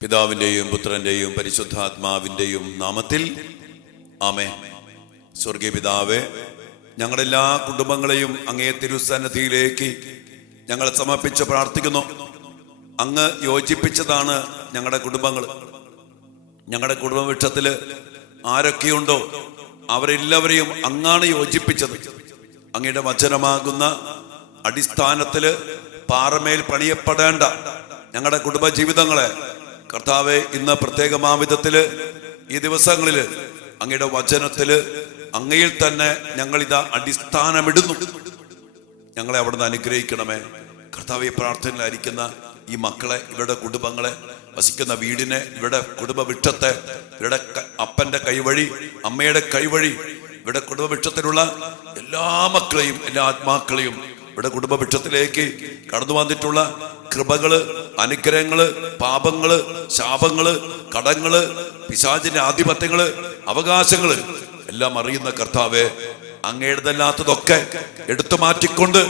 പിതാവിന്റെയും പുത്രന്റെയും പരിശുദ്ധാത്മാവിന്റെയും നാമത്തിൽ ആമേൻ. സ്വർഗീയ പിതാവേ, ഞങ്ങളുടെ എല്ലാ കുടുംബങ്ങളെയും അങ്ങേ തിരുസന്നിധിയിലേക്ക് ഞങ്ങൾ സമർപ്പിച്ച് പ്രാർത്ഥിക്കുന്നു. അങ്ങ് യോജിപ്പിച്ചതാണ് ഞങ്ങളുടെ കുടുംബങ്ങൾ. ഞങ്ങളുടെ കുടുംബവൃക്ഷത്തില് ആരൊക്കെയുണ്ടോ അവരെല്ലാവരെയും അങ്ങാണ് യോജിപ്പിച്ചത്. അങ്ങയുടെ വചനമാകുന്ന അടിസ്ഥാനത്തില് പാറമേൽ പണിയപ്പെടേണ്ട ഞങ്ങളുടെ കുടുംബജീവിതങ്ങളെ കർത്താവെ, ഇന്ന് പ്രത്യേകമാവിധത്തില് ഈ ദിവസങ്ങളില് അങ്ങയുടെ വചനത്തില് അങ്ങയിൽ തന്നെ ഞങ്ങളിതാ അടിസ്ഥാനമിടുന്നു. ഞങ്ങളെ അവിടുന്ന് അനുഗ്രഹിക്കണമേ കർത്താവെ. പ്രാർത്ഥനയിലായിരിക്കുന്ന ഈ മക്കളെ, ഇവരുടെ കുടുംബങ്ങളെ, വസിക്കുന്ന വീടിനെ, ഇവരുടെ കുടുംബവൃക്ഷത്തെ, ഇവരുടെ അപ്പന്റെ കൈവഴി, അമ്മയുടെ കൈവഴി, ഇവിടെ കുടുംബവൃക്ഷത്തിലുള്ള എല്ലാ മക്കളെയും, എല്ലാ ആത്മാക്കളെയും ഇവിടെ കുടുംബവൃക്ഷത്തിലേക്ക് കടന്നു വന്നിട്ടുള്ള കൃപകള്, അനുഗ്രഹങ്ങള്, പാപങ്ങള്, ശാപങ്ങള്, കടങ്ങള്, പിശാചിന്റെ ആധിപത്യങ്ങള്, അവകാശങ്ങള് എല്ലാം അറിയുന്ന കർത്താവെ, അങ്ങയുടേതല്ലാത്തതൊക്കെ എടുത്തു മാറ്റിക്കൊണ്ട്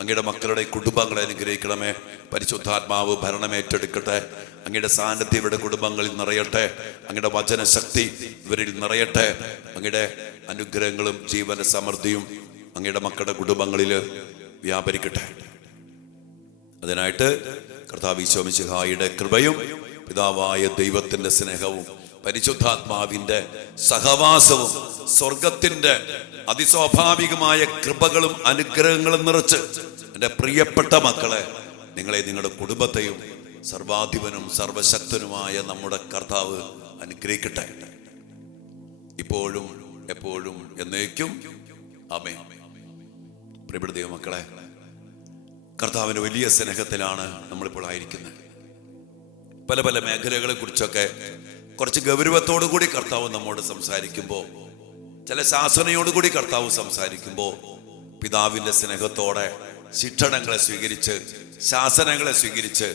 അങ്ങയുടെ മക്കളുടെ കുടുംബങ്ങളെ അനുഗ്രഹിക്കണമേ. പരിശുദ്ധാത്മാവ് ഭരണമേറ്റെടുക്കട്ടെ. അങ്ങയുടെ സാന്നിധ്യം ഇവരുടെ കുടുംബങ്ങളിൽ നിറയട്ടെ. അങ്ങയുടെ വചനശക്തി ഇവരിൽ നിറയട്ടെ. അങ്ങയുടെ അനുഗ്രഹങ്ങളും ജീവന സമൃദ്ധിയും അങ്ങയുടെ മക്കളുടെ കുടുംബങ്ങളിൽ വ്യാപരിക്കട്ടെ. അതിനായിട്ട് കർത്താവ് ഈശോ മിശിഹായുടെ കൃപയും പിതാവായ ദൈവത്തിന്റെ സ്നേഹവും പരിശുദ്ധാത്മാവിന്റെ സഹവാസവും സ്വർഗത്തിന്റെ അതിസ്വാഭാവികമായ കൃപകളും അനുഗ്രഹങ്ങളും നിറച്ച് എൻ്റെ പ്രിയപ്പെട്ട മക്കളെ, നിങ്ങളെ, നിങ്ങളുടെ കുടുംബത്തെയും സർവാധിപനും സർവശക്തനുമായ നമ്മുടെ കർത്താവ് അനുഗ്രഹിക്കട്ടെ, ഇപ്പോഴും എപ്പോഴും എന്നേക്കും. ആമേൻ. പ്രിയപ്പെട്ട ദൈവമക്കളെ, കർത്താവിന്റെ വലിയ സ്നേഹത്തിലാണ് നമ്മളിപ്പോൾ ആയിരിക്കുന്നത്. പല പല മേഖലകളെ കുറിച്ചൊക്കെ കുറച്ച് ഗൗരവത്തോടു കൂടി കർത്താവ് നമ്മോട് സംസാരിക്കുമ്പോൾ, ചില ശാസനയോടുകൂടി കർത്താവ് സംസാരിക്കുമ്പോൾ, പിതാവിന്റെ സ്നേഹത്തോടെ ശിക്ഷണങ്ങളെ സ്വീകരിച്ച്, ശാസനങ്ങളെ സ്വീകരിച്ച്,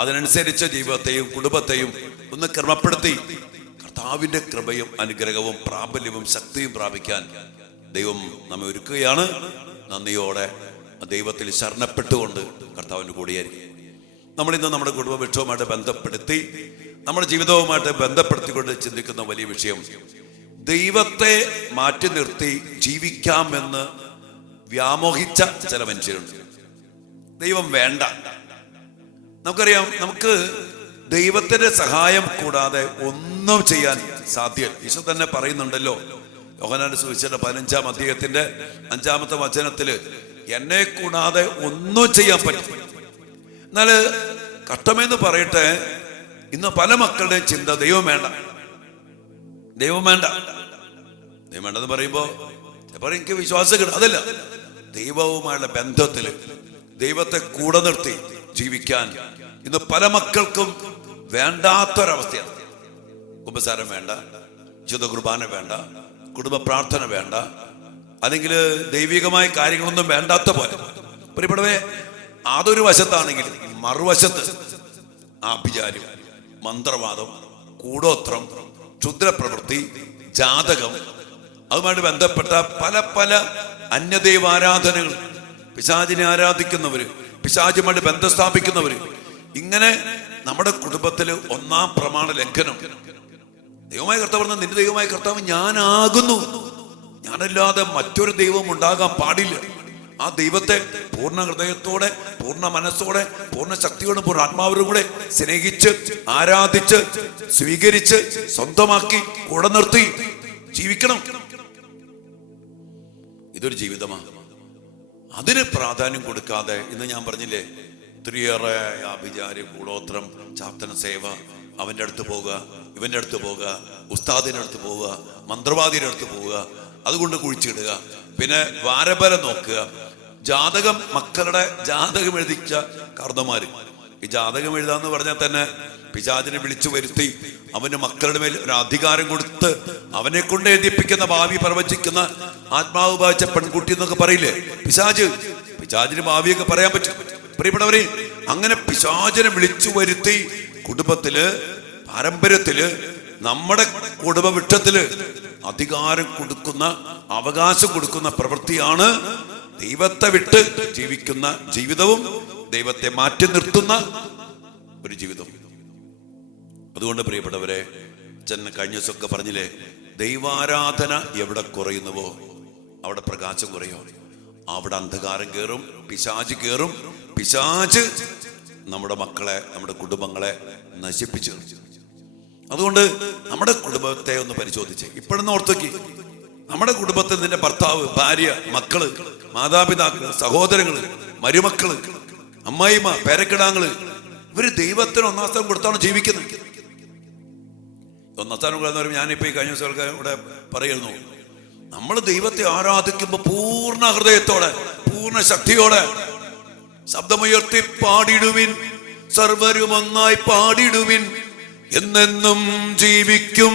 അതിനനുസരിച്ച് ജീവിതത്തെയും കുടുംബത്തെയും ഒന്ന് ക്രമപ്പെടുത്തി കർത്താവിന്റെ കൃപയും അനുഗ്രഹവും പ്രാബല്യവും ശക്തിയും പ്രാപിക്കാൻ ദൈവം നമ്മെ ഒരുക്കുകയാണ്. നന്ദിയോടെ ദൈവത്തിൽ ശരണപ്പെട്ടുകൊണ്ട് കർത്താവിൻ്റെ കൂടെയായിരിക്കും. നമ്മളിന്ന് നമ്മുടെ കുടുംബവൃക്ഷവുമായിട്ട് ബന്ധപ്പെടുത്തി, നമ്മുടെ ജീവിതവുമായിട്ട് ബന്ധപ്പെടുത്തിക്കൊണ്ട് ചിന്തിക്കുന്ന വലിയ വിഷയം, ദൈവത്തെ മാറ്റി നിർത്തി ജീവിക്കാമെന്ന് വ്യാമോഹിച്ച ചില മനുഷ്യരുണ്ട്. ദൈവം വേണ്ട. നമുക്കറിയാം, നമുക്ക് ദൈവത്തിന്റെ സഹായം കൂടാതെ ഒന്നും ചെയ്യാൻ സാധ്യമല്ല. ഈശോ തന്നെ പറയുന്നുണ്ടല്ലോ, യോഹന്നാന്റെ സുവിശേഷം 15-ാം അധ്യായത്തിന്റെ 5-ാമത്തെ വചനത്തില്, എന്നെ കൂടാതെ ഒന്നും ചെയ്യാൻ പറ്റും. എന്നാല് കഷ്ടമെന്ന് പറയട്ടെ, ഇന്ന് പല മക്കളുടെയും ചിന്ത ദൈവം വേണ്ട, ദൈവം വേണ്ട, ദൈവം വേണ്ടെന്ന് പറയുമ്പോ ചിലപ്പോൾ എനിക്ക് വിശ്വാസം കിട്ടും. അതല്ല, ദൈവവുമായുള്ള ബന്ധത്തില് ദൈവത്തെ കൂടെ നിർത്തി ജീവിക്കാൻ ഇന്ന് പല മക്കൾക്കും വേണ്ടാത്തൊരവസ്ഥയാണ്. കുമ്പസാരം വേണ്ട, വിശുദ്ധ കുർബാന വേണ്ട, കുടുംബ പ്രാർത്ഥന വേണ്ട, അല്ലെങ്കിൽ ദൈവികമായ കാര്യങ്ങളൊന്നും വേണ്ടാത്ത പോലെ. പ്രിയപ്പെട്ടവേ, അതൊരു വശത്താണെങ്കിൽ മറുവശത്ത് ആഭിചാര്യം, മന്ത്രവാദം, കൂടോത്രം, ക്ഷുദ്രപ്രവൃത്തി, ജാതകം, അതുമായിട്ട് ബന്ധപ്പെട്ട പല പല അന്യദൈവാരാധനകൾ, പിശാചിനെ ആരാധിക്കുന്നവര്, പിശാചുമായിട്ട് ബന്ധം സ്ഥാപിക്കുന്നവര്, ഇങ്ങനെ നമ്മുടെ കുടുംബത്തിൽ ഒന്നാം പ്രമാണ ലംഘനം. ദൈവമായ കർത്താവ് പറഞ്ഞ, നിന്റെ ദൈവമായ കർത്താവ് ഞാനാകുന്നു, ഞാനല്ലാതെ മറ്റൊരു ദൈവം ഉണ്ടാകാൻ പാടില്ല. ആ ദൈവത്തെ പൂർണ്ണ ഹൃദയത്തോടെ, പൂർണ്ണ മനസ്സോടെ, പൂർണ്ണ ശക്തിയോടും പൂർണ്ണ ആത്മാവോടും കൂടെ സ്നേഹിച്ച്, ആരാധിച്ച്, സ്വീകരിച്ച്, സ്വന്തമാക്കി, കൂടെ നിർത്തി ജീവിക്കണം. ഇതൊരു ജീവിതമാണ്. അതിന് പ്രാധാന്യം കൊടുക്കാതെ ഇന്ന് ഞാൻ പറഞ്ഞില്ലേ, ഒത്തിരിയേറെ ആഭിചാര്യം, കൂടോത്രം, ചാപ്തന സേവ, അവൻ്റെ അടുത്ത് പോവുക, ഇവൻ്റെ അടുത്ത് പോവുക, ഉസ്താദിൻ്റെ അടുത്ത് പോവുക, മന്ത്രവാദിയുടെ അടുത്ത് പോവുക, അതുകൊണ്ട് കുഴിച്ചിടുക, പിന്നെ വാരബലം നോക്കുക, ജാതകം, മക്കളുടെ ജാതകം എഴുതിച്ച കാർന്നമാര്. ഈ ജാതകം എഴുതാന്ന് പറഞ്ഞാൽ തന്നെ പിശാചിനെ വിളിച്ചു വരുത്തി അവന് മക്കളുടെ മേൽ ഒരു അധികാരം കൊടുത്ത് അവനെ കൊണ്ട് എഴുതിപ്പിക്കുന്ന, ഭാവി പ്രവചിക്കുന്ന, ആത്മാവ് വായിച്ച പെൺകുട്ടി എന്നൊക്കെ പറയില്ലേ പിശാചിന് ഭാവിയൊക്കെ പറയാൻ പറ്റും. പ്രിയപ്പെട്ടവരെ, അങ്ങനെ പിശാചിനെ വിളിച്ചു വരുത്തി കുടുംബത്തില്, പാരമ്പര്യത്തില്, നമ്മുടെ കുടുംബവൃക്ഷത്തില് അധികാരം കൊടുക്കുന്ന, അവകാശം കൊടുക്കുന്ന പ്രവൃത്തിയാണ് ദൈവത്തെ വിട്ട് ജീവിക്കുന്ന ജീവിതവും ദൈവത്തെ മാറ്റി നിർത്തുന്ന ഒരു ജീവിതം. അതുകൊണ്ട് പ്രിയപ്പെട്ടവരെ, അച്ഛൻ കഴിഞ്ഞ ദിവസമൊക്കെ പറഞ്ഞില്ലേ, ദൈവാരാധന എവിടെ കുറയുന്നുവോ അവിടെ പ്രകാശം കുറയോ, അവിടെ അന്ധകാരം കയറും, പിശാച് കയറും. പിശാച് നമ്മുടെ മക്കളെ, നമ്മുടെ കുടുംബങ്ങളെ നശിപ്പിച്ചു. അതുകൊണ്ട് നമ്മുടെ കുടുംബത്തെ ഒന്ന് പരിശോധിച്ച് ഇപ്പോഴൊന്ന് ഓർത്തേക്ക്. നമ്മുടെ കുടുംബത്തിൽ നിന്റെ ഭർത്താവ്, ഭാര്യ, മക്കള്, മാതാപിതാക്കള്, സഹോദരങ്ങള്, മരുമക്കള്, അമ്മായിമ്മ, പേരക്കിടാങ്ങള്, ഇവര് ദൈവത്തിന് ഒന്നാം സ്ഥാനം കൊടുത്താണ് ജീവിക്കുന്നത്. ഒന്നാം സ്ഥാനം കൊടുക്കുന്ന ഞാനിപ്പോ ഈ കഴിഞ്ഞ ദിവസം ഇവിടെ പറയുന്നു, നമ്മൾ ദൈവത്തെ ആരാധിക്കുമ്പോ പൂർണ്ണ ഹൃദയത്തോടെ, പൂർണ്ണ ശക്തിയോടെ ശബ്ദമുയർത്തി പാടിടുവിൻ, സർവരും ഒന്നായി പാടിടുവിൻ, എന്നെന്നും ജീവിക്കും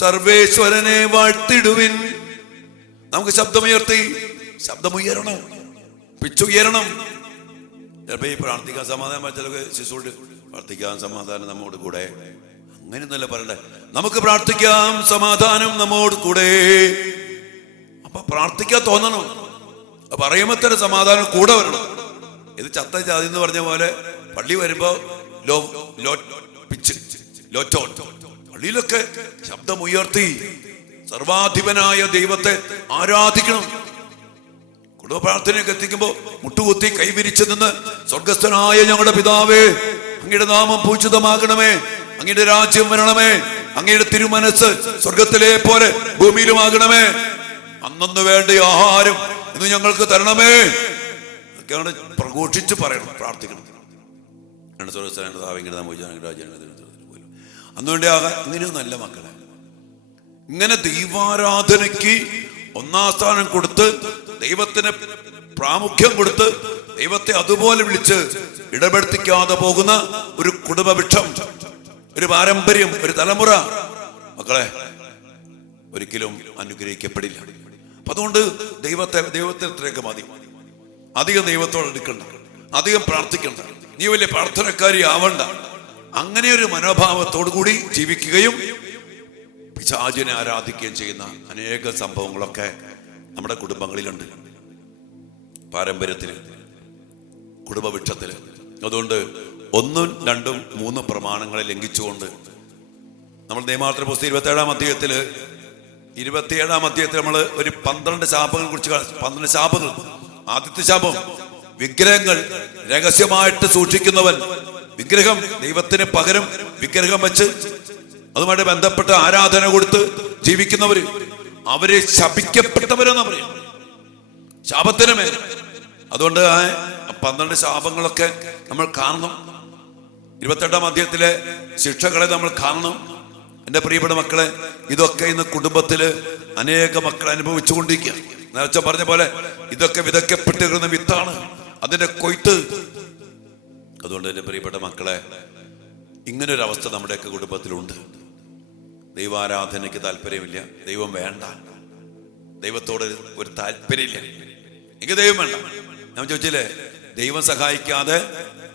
സർവേശ്വരനെ വാഴ്ത്തിടുവിൻ. നമുക്ക് ശബ്ദമുയരണം, പിച്ചുയരണം. ചിലപ്പോ ഈ പ്രാർത്ഥിക്കാൻ സമാധാനം, ചിലർക്ക് ശിശുണ്ട് പ്രാർത്ഥിക്കാൻ സമാധാനം നമ്മോട് കൂടെ, അങ്ങനെയൊന്നുമല്ല പറയണ്ടേ. നമുക്ക് പ്രാർത്ഥിക്കാം, സമാധാനം നമ്മോട് കൂടെ. അപ്പൊ പ്രാർത്ഥിക്കാൻ തോന്നണം, പറയുമ്പോ തന്നെ സമാധാനം കൂടെ വരണം. ഇത് ചത്ത ജാതി എന്ന് പറഞ്ഞ പോലെ പള്ളി വരുമ്പോ പള്ളിയിലൊക്കെ ശബ്ദമുയർത്തി സർവാധിപനായ ദൈവത്തെ ആരാധിക്കണം. കുടുംബ പ്രാർത്ഥനയൊക്കെ എത്തിക്കുമ്പോ മുട്ടുകുത്തി കൈവിരിച്ചു നിന്ന്, സ്വർഗസ്ഥനായ ഞങ്ങളുടെ പിതാവേ, അങ്ങയുടെ നാമം പൂജിതമാകണമേ, അങ്ങയുടെ രാജ്യം വരണമേ, അങ്ങയുടെ തിരുമനസ് സ്വർഗത്തിലെ പോലെ ഭൂമിയിലുമാകണമേ, അന്നു വേണ്ട ആഹാരം ഇന്ന് ഞങ്ങൾക്ക് തരണമേ ഒക്കെയാണ് പ്രഘോഷിച്ച് പറയണം, പ്രാർത്ഥിക്കണം. അന്നുവേണ്ടി ആകാൻ ഇങ്ങനെയും നല്ല മക്കളെ ഇങ്ങനെ ദൈവാരാധനയ്ക്ക് ഒന്നാം സ്ഥാനം കൊടുത്ത്, ദൈവത്തിന് പ്രാമുഖ്യം കൊടുത്ത്, ദൈവത്തെ അതുപോലെ വിളിച്ച് ഇടപെടുത്തിക്കാതെ പോകുന്ന ഒരു കുടുംബവൃക്ഷം, ഒരു പാരമ്പര്യം, ഒരു തലമുറ മക്കളെ ഒരിക്കലും അനുഗ്രഹിക്കപ്പെടില്ല. അപ്പൊ അതുകൊണ്ട് ദൈവത്തിലേക്ക് മതി, അധികം ദൈവത്തോട് എടുക്കണ്ട, അധികം പ്രാർത്ഥിക്കണ്ട, നീ വലിയ പ്രാർത്ഥനക്കാരി ആവണ്ട. അങ്ങനെ ഒരു മനോഭാവത്തോടു കൂടി ജീവിക്കുകയും പിശാചിനെ ആരാധിക്കുകയും ചെയ്യുന്ന അനേക സംഭവങ്ങളൊക്കെ നമ്മുടെ കുടുംബങ്ങളിലുണ്ട്, പാരമ്പര്യത്തില്, കുടുംബവൃക്ഷത്തില്. അതുകൊണ്ട് 1, 2, 3 പ്രമാണങ്ങളെ ലംഘിച്ചുകൊണ്ട് നമ്മൾ നിയമാവർത്തന പുസ്തകം 27-ാം അധ്യായത്തിൽ നമ്മൾ ഒരു 12 ശാപങ്ങളെ കുറിച്ച് 12 ശാപങ്ങൾ. ആദ്യത്തെ ശാപം, വിഗ്രഹങ്ങൾ രഹസ്യമായിട്ട് സൂക്ഷിക്കുന്നവൻ, വിഗ്രഹം ദൈവത്തിന് പകരം വിഗ്രഹം വെച്ച് അതുമായിട്ട് ബന്ധപ്പെട്ട ആരാധന കൊടുത്ത് ജീവിക്കുന്നവര്, അവര് ശപിക്കപ്പെട്ടവരെന്നാ പറയും, ശാപത്തിന് മേൽ. അതുകൊണ്ട് 12 ശാപങ്ങളൊക്കെ നമ്മൾ കാണണം. 28-ാം അധ്യായത്തിലെ ശിക്ഷകളെ നമ്മൾ കാണണം. എൻ്റെ പ്രിയപ്പെട്ട മക്കളെ, ഇതൊക്കെ ഇന്ന് കുടുംബത്തില് അനേക മക്കൾ അനുഭവിച്ചുകൊണ്ടിരിക്കുക. നേരത്തെ പറഞ്ഞ പോലെ ഇതൊക്കെ വിതയ്ക്കപ്പെട്ടിരുന്ന വിത്താണ്, അതിന്റെ കൊയ്ത്ത്. അതുകൊണ്ട് എൻ്റെ പ്രിയപ്പെട്ട മക്കളെ, ഇങ്ങനൊരവസ്ഥ നമ്മുടെയൊക്കെ കുടുംബത്തിലുണ്ട്. ദൈവാരാധനയ്ക്ക് താല്പര്യമില്ല, ദൈവം വേണ്ട, ദൈവത്തോട് ഒരു താല്പര്യമില്ല, എനിക്ക് ദൈവം വേണ്ട. ഞാൻ ചോദിച്ചില്ലേ, ദൈവം സഹായിക്കാതെ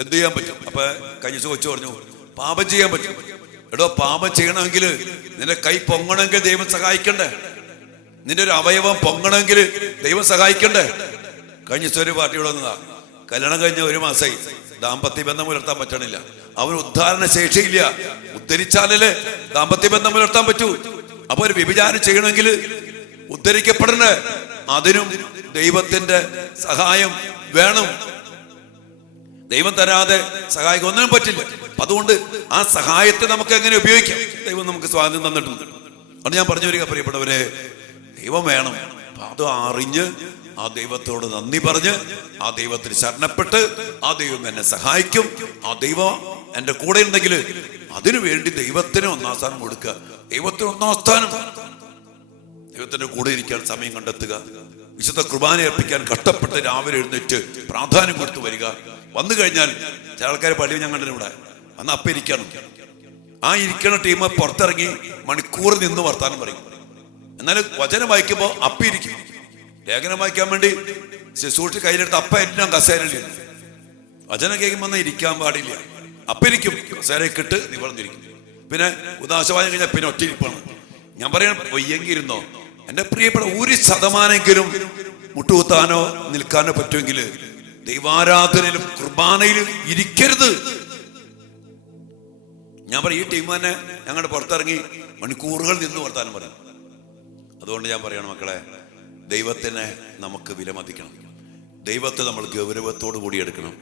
എന്ത് ചെയ്യാൻ പറ്റും? അപ്പൊ കഴിഞ്ഞ കൊച്ചു പറഞ്ഞു, പാപം ചെയ്യാൻ പറ്റും. എടോ, പാപം ചെയ്യണമെങ്കിൽ നിന്റെ കൈ പൊങ്ങണമെങ്കിൽ ദൈവം സഹായിക്കണ്ടേ? നിന്റെ ഒരു അവയവം പൊങ്ങണമെങ്കിൽ ദൈവം സഹായിക്കണ്ടേ? കഴിഞ്ഞ ഒരു പാർട്ടിയോട് വന്നതാ, കല്യാണം കഴിഞ്ഞ 1 മാസമായി, ദാമ്പത്യ ബന്ധം പുലർത്താൻ പറ്റണില്ല. അവന് ഉദ്ധാരണ ശേഷിയില്ല, ഉദ്ധരിച്ചാലല്ലേ ദാമ്പത്യ ബന്ധം പുലർത്താൻ പറ്റൂ. അപ്പൊ ഒരു വ്യഭിചാരം ചെയ്യണമെങ്കിൽ ഉദ്ധരിക്കപ്പെടണ്ടേ? അതിനും ദൈവത്തിന്റെ സഹായം വേണം. ദൈവം തരാതെ സഹായിക്കാൻ ഒന്നിനും പറ്റില്ല. അതുകൊണ്ട് ആ സഹായത്തെ നമുക്ക് എങ്ങനെ ഉപയോഗിക്കാം? ദൈവം നമുക്ക് സ്വാതന്ത്ര്യം തന്നിട്ടുണ്ട്. അത് ഞാൻ പറഞ്ഞു വരിക, പ്രിയപ്പെട്ടവരെ, ദൈവം വേണം. അത് അറിഞ്ഞ് ആ ദൈവത്തോട് നന്ദി പറഞ്ഞ് ആ ദൈവത്തിന് ശരണപ്പെട്ട് ആ ദൈവം എന്നെ സഹായിക്കും, ആ ദൈവം എൻ്റെ കൂടെ ഉണ്ടെങ്കിൽ അതിനു വേണ്ടി ദൈവത്തിന് ഒന്നാം സ്ഥാനം കൊടുക്കുക. ദൈവത്തിന് ഒന്നാം സ്ഥാനം, ദൈവത്തിന്റെ കൂടെ ഇരിക്കാൻ സമയം കണ്ടെത്തുക, വിശുദ്ധ കുർബാന അർപ്പിക്കാൻ കഷ്ടപ്പെട്ട് രാവിലെ എഴുന്നേറ്റ് പ്രാധാന്യം കൊടുത്തു വരിക. വന്നു കഴിഞ്ഞാൽ ചില ആൾക്കാർ പള്ളിയിൽ ഞാൻ കണ്ടിട്ട് ഇവിടെ അന്ന് അപ്പം ഇരിക്കണം. ആ ഇരിക്കണ ടീം പുറത്തിറങ്ങി മണിക്കൂർ നിന്ന് വർത്താനം പറയും. എന്നാൽ വചനം വായിക്കുമ്പോൾ അപ്പിരിക്കും. ലേഖനം വായിക്കാൻ വേണ്ടി ശുശ്രൂഷ കയ്യിലെടുത്ത് അപ്പ എല്ലാം കസേരയിലിരുന്നു. വചനം കേൾക്കുമ്പോൾ ഇരിക്കാൻ പാടില്ല, അപ്പിരിക്കും, കസേരക്കിട്ട് നിവർന്നിരിക്കും. പിന്നെ ഉദാശവാദം കഴിഞ്ഞാൽ പിന്നെ ഒറ്റയിരിപ്പാണ്. ഞാൻ പറയാൻ വയ്യെങ്കിരുന്നോ, എൻ്റെ പ്രിയപ്പെട്ട 1% മുട്ടുകുത്താനോ നിൽക്കാനോ പറ്റുമെങ്കിൽ ദൈവാരാധനയിലും കുർബാനയിലും ഇരിക്കരുത്. ഞാൻ പറയും, ഈ ടീം തന്നെ ഞങ്ങളുടെ പുറത്തിറങ്ങി മണിക്കൂറുകൾ നിന്ന് വർത്താനം പറയും. അതുകൊണ്ട് ഞാൻ പറയണം മക്കളെ, ദൈവത്തിനെ നമുക്ക് വിലമതിക്കണം. ദൈവത്തെ നമ്മൾ ഗൗരവത്തോടു കൂടി എടുക്കണം.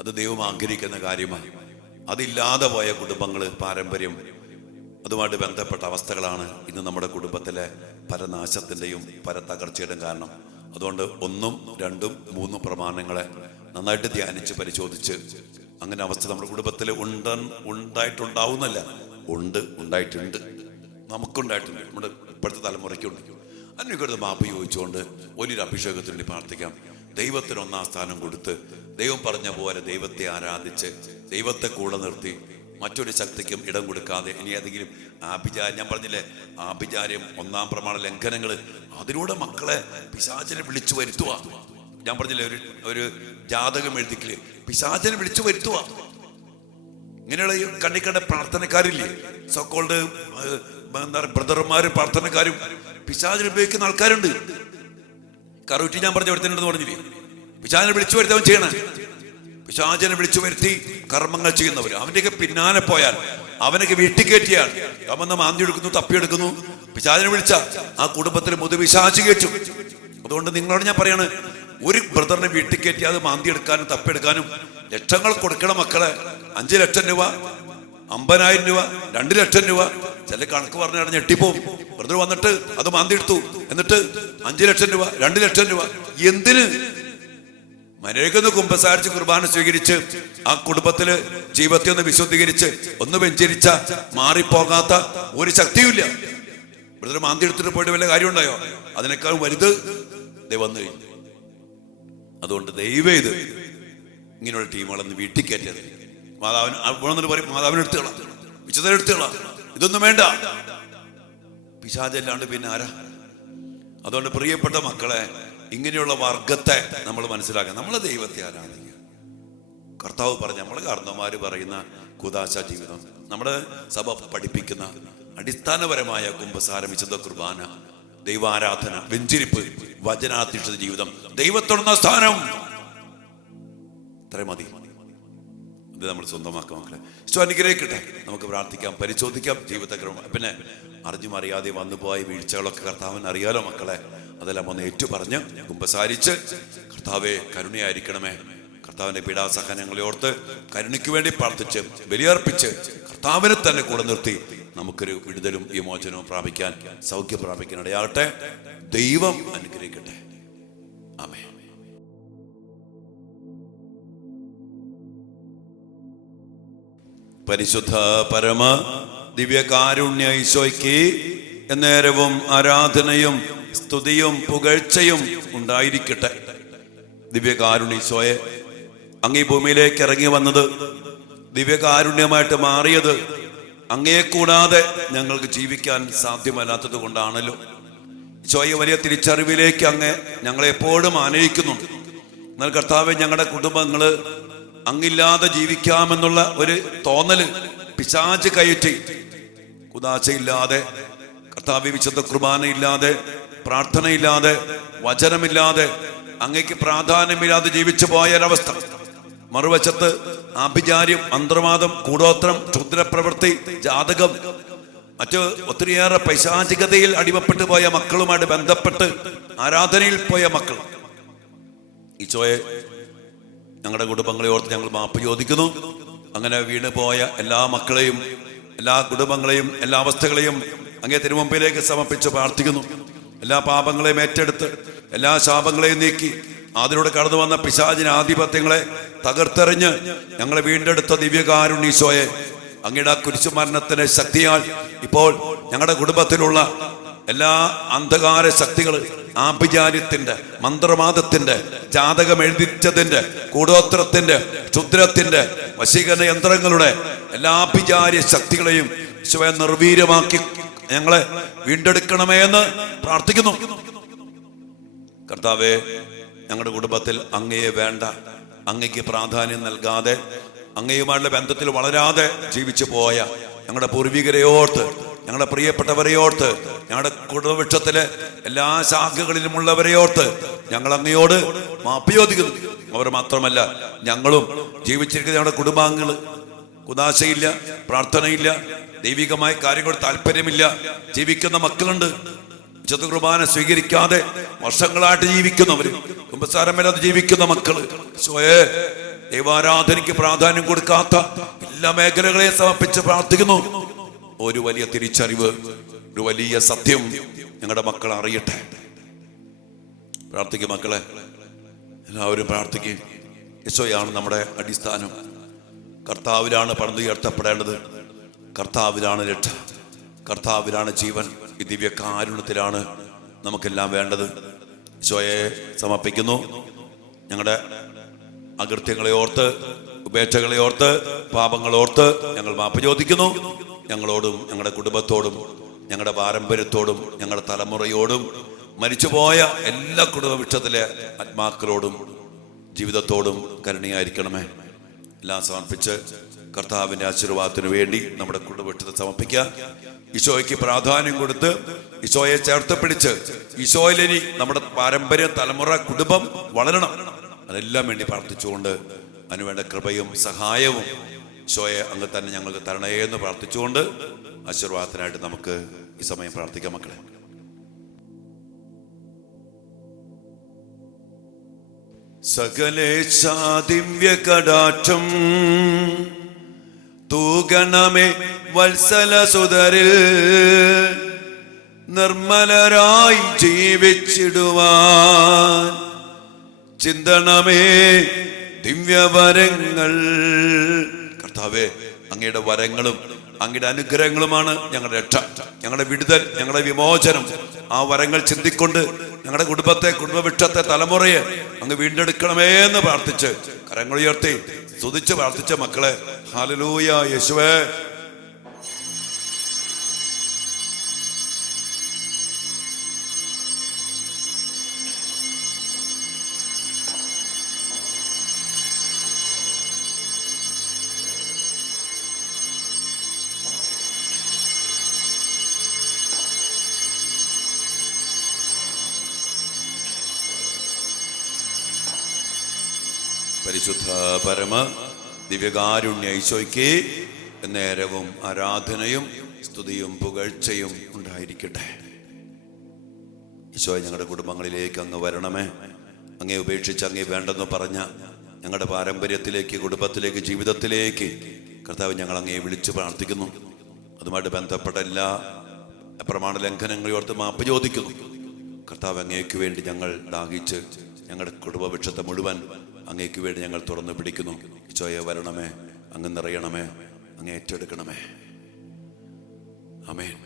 അത് ദൈവം ആഗ്രഹിക്കുന്ന കാര്യമാണ്. അതില്ലാതെ പോയ കുടുംബങ്ങൾ, പാരമ്പര്യം, അതുമായിട്ട് ബന്ധപ്പെട്ട അവസ്ഥകളാണ് ഇന്ന് നമ്മുടെ കുടുംബത്തിലെ പല നാശത്തിൻ്റെയും പല തകർച്ചയുടെയും കാരണം. അതുകൊണ്ട് 1, 2, 3 പ്രമാണങ്ങളെ നന്നായിട്ട് ധ്യാനിച്ച് പരിശോധിച്ച് അങ്ങനെ അവസ്ഥ നമ്മുടെ കുടുംബത്തിൽ ഉണ്ടായിട്ടുണ്ടാവുന്നല്ല, ഉണ്ടായിട്ടുണ്ട്, നമുക്കുണ്ടായിട്ടുണ്ട്, നമ്മുടെ ഇപ്പോഴത്തെ തലമുറയ്ക്കുണ്ട്. അതിനൊക്കെ മാപ്പ് ചോദിച്ചുകൊണ്ട് വലിയൊരു അഭിഷേകത്തിന് വേണ്ടി പ്രാർത്ഥിക്കാം. ദൈവത്തിന് 1ാം സ്ഥാനം കൊടുത്ത് ദൈവം പറഞ്ഞ പോലെ ദൈവത്തെ ആരാധിച്ച് ദൈവത്തെ കൂടെ നിർത്തി മറ്റൊരു ശക്തിക്കും ഇടം കൊടുക്കാതെ ഇനി ഏതെങ്കിലും ആഭിചാരം, ഞാൻ പറഞ്ഞില്ലേ ആഭിചാര്യം, 1ാം പ്രമാണ ലംഘനങ്ങൾ, അതിലൂടെ മക്കളെ പിശാചിനെ വിളിച്ചു വരുത്തുക. ഞാൻ പറഞ്ഞില്ലേ ഒരു ജാതകം എഴുതിക്കില്ലേ, പിശാചിനെ വിളിച്ചു വരുത്തുക. ഇങ്ങനെയുള്ള ഈ കണ്ണിക്കണ്ട പ്രാർത്ഥനക്കാരില്ലേ, സോക്കോൾഡ് എന്താ പറയുക ബ്രദർമാരും പ്രാർത്ഥനക്കാരും പിശാചിനെ ഉപയോഗിക്കുന്ന ആൾക്കാരുണ്ട്. കറൂറ്റി ഞാൻ പറഞ്ഞ ഒരുത്തനുണ്ടെന്ന് പറഞ്ഞില്ലേ, പിശാചിനെ വിളിച്ചു വരുത്തവൻ ചെയ്യണേ. പിശാചിനെ വിളിച്ചു വരുത്തി കർമ്മങ്ങൾ ചെയ്യുന്നവർ, അവൻ്റെയൊക്കെ പിന്നാലെ പോയാൽ, അവനൊക്കെ വീട്ടിൽ കയറ്റിയാൽ അവൻ മാന്തി എടുക്കുന്നു, തപ്പിയെടുക്കുന്നു. പിശാചിനെ വിളിച്ച ആ കുടുംബത്തിൽ മുതുപിശാച് കയറ്റും. അതുകൊണ്ട് നിങ്ങളോട് ഞാൻ പറയാണ്, ഒരു ബ്രദറിനെ വീട്ടിൽ കയറ്റി അത് മാന്തി എടുക്കാനും തപ്പിയെടുക്കാനും ലക്ഷങ്ങൾ കൊടുക്കണം മക്കളെ. 5 ലക്ഷം രൂപ, 50,000 രൂപ, 2 ലക്ഷം രൂപ. ചില കണക്ക് പറഞ്ഞാൽ ഞെട്ടിപ്പോവും. ബ്രദർ വന്നിട്ട് അത് മാന്തി എടുത്തു, എന്നിട്ട് 5 ലക്ഷം രൂപ, 2 ലക്ഷം രൂപ. എന്തിന്? മനേകൊന്ന് കുമ്പസാരിച്ച് കുർബാന സ്വീകരിച്ച് ആ കുടുംബത്തില് ജീവിതത്തെ ഒന്ന് വിശുദ്ധീകരിച്ച് ഒന്ന് വെഞ്ചരിച്ച മാറിപ്പോകാത്ത ഒരു ശക്തിയുമില്ല. ബ്രദർ മാന്തി എടുത്തിട്ട് പോയിട്ട് വല്ല കാര്യം ഉണ്ടായോ? അതിനേക്കാൾ വലുത് വന്നു കഴിഞ്ഞു. അതുകൊണ്ട് ദൈവം ഇത് ഇങ്ങനെയുള്ള ടീമുകളൊന്ന് വീട്ടിൽ കയറ്റരുത്. മാതാവിന് പറയും, മാതാവിന് എടുത്തുകളാം, വിശുദ്ധനെ എടുത്തുകളാം, ഇതൊന്നും വേണ്ട. പിശാചല്ലാണ്ട് പിന്നെ ആരാ? അതുകൊണ്ട് പ്രിയപ്പെട്ട മക്കളെ, ഇങ്ങനെയുള്ള വർഗത്തെ നമ്മൾ മനസ്സിലാക്കുക. നമ്മൾ ദൈവത്തെ ആരാധിക്കുക. കർത്താവ് പറഞ്ഞ, നമ്മളെ കാരണവന്മാര് പറയുന്ന കൂദാശ ജീവിതം, നമ്മുടെ സഭ പഠിപ്പിക്കുന്ന അടിസ്ഥാനപരമായ കുമ്പസാരം, വിശുദ്ധ കുർബാന, ദൈവാരാധന, വെഞ്ചിരിപ്പ്, വചനാധിഷ്ഠിത ജീവിതം, ദൈവത്തോടുന്ന സ്ഥാനം, ഇത്രയും മതി. ഇത് നമ്മൾ സ്വന്തമാക്കാം മക്കളെ. ഈശോ അനുഗ്രഹിക്കട്ടെ. നമുക്ക് പ്രാർത്ഥിക്കാം, പരിശോധിക്കാം ജീവിതക്രമം. പിന്നെ അറിഞ്ഞും അറിയാതെ വന്നു പോയ വീഴ്ചകളൊക്കെ കർത്താവിന് അറിയാലോ മക്കളെ. അതെല്ലാം ഒന്ന് ഏറ്റുപറഞ്ഞ് കുമ്പസാരിച്ച്, കർത്താവേ കരുണയായിരിക്കണമേ, കർത്താവിന്റെ പീഡാസഹനങ്ങളെ ഓർത്ത് കരുണയ്ക്ക് വേണ്ടി പ്രാർത്ഥിച്ച് ബലിയർപ്പിച്ച് കർത്താവിനെ തന്നെ കൂടെ നിർത്തി നമുക്കൊരു വിടുതലും വിമോചനവും പ്രാപിക്കാൻ, സൗഖ്യം പ്രാപിക്കാൻ ഇടയാകട്ടെ. ദൈവം അനുഗ്രഹിക്കട്ടെ. ആമേൻ. പരിശുദ്ധ പരമ ദിവ്യകാരുണ്യ ഈശോയ്ക്ക് എന്നേരവും ആരാധനയും സ്തുതിയും പുകഴ്ചയും ഉണ്ടായിരിക്കട്ടെ. ദിവ്യകാരുണ്യ ഈശോയെ, അങ്ങേ ഭൂമിയിലേക്ക് ഇറങ്ങി വന്നത്, ദിവ്യകാരുണ്യമായിട്ട് മാറിയത് അങ്ങയെ കൂടാതെ ഞങ്ങൾക്ക് ജീവിക്കാൻ സാധ്യമല്ലാത്തത് കൊണ്ടാണല്ലോ. ഈശോയെ, വലിയ തിരിച്ചറിവിലേക്ക് അങ്ങ് ഞങ്ങളെ എപ്പോഴും ആനയിക്കുന്നുണ്ട്. എന്നാൽ കർത്താവെ, ഞങ്ങളുടെ കുടുംബങ്ങള് അങ്ങില്ലാതെ ജീവിക്കാമെന്നുള്ള ഒരു തോന്നല് പിശാച് കയറ്റി, കുദാശയില്ലാതെ, കർത്താവെ വിശുദ്ധ കുർബാനയില്ലാതെ, പ്രാർത്ഥനയില്ലാതെ, വചനമില്ലാതെ, അങ്ങയ്ക്ക് പ്രാധാന്യമില്ലാതെ ജീവിച്ചു പോയൊരവസ്ഥ. മറുവശത്ത് ആഭിചാര്യം, മന്ത്രവാദം, കൂടോത്രം, ക്ഷുദ്രപ്രവൃത്തി, ജാതകം, മറ്റ് ഒത്തിരിയേറെ പൈശാചികതയിൽ അടിമപ്പെട്ടു പോയ മക്കളുമായിട്ട് ബന്ധപ്പെട്ട് ആരാധനയിൽ പോയ മക്കൾ. ഈശോയെ, ഞങ്ങളുടെ കുടുംബങ്ങളെ ഓർത്ത് ഞങ്ങൾ മാപ്പ് ചോദിക്കുന്നു. അങ്ങനെ വീണ് പോയ എല്ലാ മക്കളെയും, എല്ലാ കുടുംബങ്ങളെയും, എല്ലാ അവസ്ഥകളെയും അങ്ങേ തിരുമുമ്പിലേക്ക് സമർപ്പിച്ച് പ്രാർത്ഥിക്കുന്നു. എല്ലാ പാപങ്ങളെയും ഏറ്റെടുത്ത് എല്ലാ ശാപങ്ങളെയും നീക്കി അതിലൂടെ കടന്നു വന്ന പിശാചിന്റെ ആധിപത്യങ്ങളെ തകർത്തെറിഞ്ഞ് ഞങ്ങളെ വീണ്ടെടുത്ത ദിവ്യകാരുണ്യ ഈശോയെ, അങ്ങയുടെ കുരിശുമരണത്തിന്റെ ശക്തിയാൽ ഇപ്പോൾ ഞങ്ങളുടെ കുടുംബത്തിലുള്ള എല്ലാ അന്ധകാര ശക്തികൾ, ആഭിചാര്യത്തിന്റെ, മന്ത്രവാദത്തിന്റെ, ജാതകം എഴുതിച്ചതിന്റെ, കൂടോത്രത്തിന്റെ, ക്ഷുദ്രത്തിന്റെ, വശീകരണ യന്ത്രങ്ങളുടെ എല്ലാ ആഭിചാര്യ ശക്തികളെയും ഈശോയെ നിർവീര്യമാക്കി ഞങ്ങളെ വീണ്ടെടുക്കണമേ എന്ന് പ്രാർത്ഥിക്കുന്നു. കർത്താവേ, ഞങ്ങളുടെ കുടുംബത്തിൽ അങ്ങയെ വേണ്ട, അങ്ങയ്ക്ക് പ്രാധാന്യം നൽകാതെ, അങ്ങയുമായുള്ള ബന്ധത്തിൽ വളരാതെ ജീവിച്ചു പോയ ഞങ്ങളുടെ പൂർവികരെ ഓർത്ത്, ഞങ്ങളുടെ പ്രിയപ്പെട്ടവരെ ഓർത്ത്, ഞങ്ങളുടെ കുടുംബവൃക്ഷത്തിലെ എല്ലാ ശാഖകളിലുമുള്ളവരെ ഓർത്ത് ഞങ്ങൾ അങ്ങയോട് മാപ്പ് ചോദിക്കുന്നു. അവർ മാത്രമല്ല, ഞങ്ങളും ജീവിച്ചിരിക്കുന്ന ഞങ്ങളുടെ കുടുംബാംഗങ്ങൾ, ഉദാശയില്ല, പ്രാർത്ഥനയില്ല, ദൈവികമായ കാര്യങ്ങൾ താല്പര്യമില്ല ജീവിക്കുന്ന മക്കളുണ്ട്. വിശുദ്ധ കുർബാന സ്വീകരിക്കാതെ വർഷങ്ങളായിട്ട് ജീവിക്കുന്നവര്, കുമ്പസാരമില്ലാതെ ജീവിക്കുന്ന മക്കള്, ദൈവാരാധനയ്ക്ക് പ്രാധാന്യം കൊടുക്കാത്ത എല്ലാ മേഖലകളെയും സമർപ്പിച്ച് പ്രാർത്ഥിക്കുന്നു. ഒരു വലിയ തിരിച്ചറിവ്, ഒരു വലിയ സത്യം ഞങ്ങളുടെ മക്കൾ അറിയട്ടെ. പ്രാർത്ഥിക്കും മക്കളെ, എല്ലാവരും പ്രാർത്ഥിക്കും. യേശോയാണ് നമ്മുടെ അടിസ്ഥാനം. കർത്താവിലാണ് പണിതുയർത്തപ്പെടേണ്ടത്. കർത്താവിലാണ് രക്ഷ, കർത്താവിലാണ് ജീവൻ. ഈ ദിവ്യകാരുണ്യത്തിലാണ് നമുക്കെല്ലാം വേണ്ടത്. യേശോയെ സമർപ്പിക്കുന്നു. ഞങ്ങളുടെ അകൃത്യങ്ങളെ ഓർത്ത്, ഉപേക്ഷകളെ ഓർത്ത്, പാപങ്ങളെ ഓർത്ത് ഞങ്ങൾ മാപ്പ് ചോദിക്കുന്നു. ഞങ്ങളോടും ഞങ്ങളുടെ കുടുംബത്തോടും ഞങ്ങളുടെ പാരമ്പര്യത്തോടും ഞങ്ങളുടെ തലമുറയോടും മരിച്ചുപോയ എല്ലാ കുടുംബവൃക്ഷത്തിലെ ആത്മാക്കളോടും ജീവിതത്തോടും കരുണയായിരിക്കണമേ. എല്ലാം സമർപ്പിച്ച് കർത്താവിൻ്റെ ആശീർവാദത്തിന് വേണ്ടി നമ്മുടെ കുടുംബവൃക്ഷത്തെ സമർപ്പിക്കുക. ഈശോയ്ക്ക് പ്രാധാന്യം കൊടുത്ത് ഈശോയെ ചേർത്ത് പിടിച്ച് ഈശോയിലിനി നമ്മുടെ പാരമ്പര്യം, തലമുറ, കുടുംബം വളരണം. അതെല്ലാം വേണ്ടി പ്രാർത്ഥിച്ചുകൊണ്ട് അതിനുവേണ്ട കൃപയും സഹായവും ഈശോയെ അങ്ങ് തന്നെ ഞങ്ങൾക്ക് തരണേ എന്ന് പ്രാർത്ഥിച്ചുകൊണ്ട് ആശീർവാദത്തിനായിട്ട് നമുക്ക് ഈ സമയം പ്രാർത്ഥിക്കാം മക്കളെ. സകലേശ ദിവ്യ കടാക്ഷം തൂകണമേ വത്സല സുതരിൽ, നിർമ്മലരായി ജീവിച്ചിടുവാൻ ചിന്തണമേ ദിവ്യവരങ്ങൾ. കർത്താവേ, അങ്ങയുടെ വരങ്ങളും അങ്ങയുടെ അനുഗ്രഹങ്ങളുമാണ് ഞങ്ങളുടെ രക്ഷ, ഞങ്ങളുടെ വിടുതൽ, ഞങ്ങളുടെ വിമോചനം. ആ വരങ്ങൾ ചിന്തിക്കൊണ്ട് ഞങ്ങളുടെ കുടുംബത്തെ, കുടുംബവൃക്ഷത്തെ, തലമുറയെ അങ്ങ് വീണ്ടെടുക്കണമേ എന്ന് പ്രാർത്ഥിച്ച് കരങ്ങൾ ഉയർത്തി സ്തുതിച്ച് പ്രാർത്ഥിച്ച മക്കളെ, ഹല്ലേലൂയ യേശുവേ. പരിശുദ്ധ പരമ ദിവ്യകാരുണ്യ ഈശോയ്ക്ക് നേരവും ആരാധനയും സ്തുതിയും പുകഴ്ചയും ഉണ്ടായിരിക്കട്ടെ. ഈശോയെ, ഞങ്ങളുടെ കുടുംബങ്ങളിലേക്ക് അങ്ങ് വരണമേ. അങ്ങേ ഉപേക്ഷിച്ച് അങ്ങേ വേണ്ടെന്ന് പറഞ്ഞ ഞങ്ങളുടെ പാരമ്പര്യത്തിലേക്ക്, കുടുംബത്തിലേക്ക്, ജീവിതത്തിലേക്ക് കർത്താവ് ഞങ്ങൾ അങ്ങേ വിളിച്ച് പ്രാർത്ഥിക്കുന്നു. അതുമായിട്ട് ബന്ധപ്പെട്ട എല്ലാ പ്രമാണ ലംഘനങ്ങളെ ഓർത്ത് മാപ്പ് ചോദിക്കുന്നു. കർത്താവ്, അങ്ങേക്ക് വേണ്ടി ഞങ്ങൾ ദാഹിച്ച് ഞങ്ങളുടെ കുടുംബവൃക്ഷത്തെ മുഴുവൻ അങ്ങേക്ക് വേണ്ടി ഞങ്ങൾ തുറന്നു പിടിക്കുന്നു. ഈശോയെ വരണമേ, അങ്ങ് നിറയണമേ, അങ്ങ് ഏറ്റെടുക്കണമേ. ആമേൻ.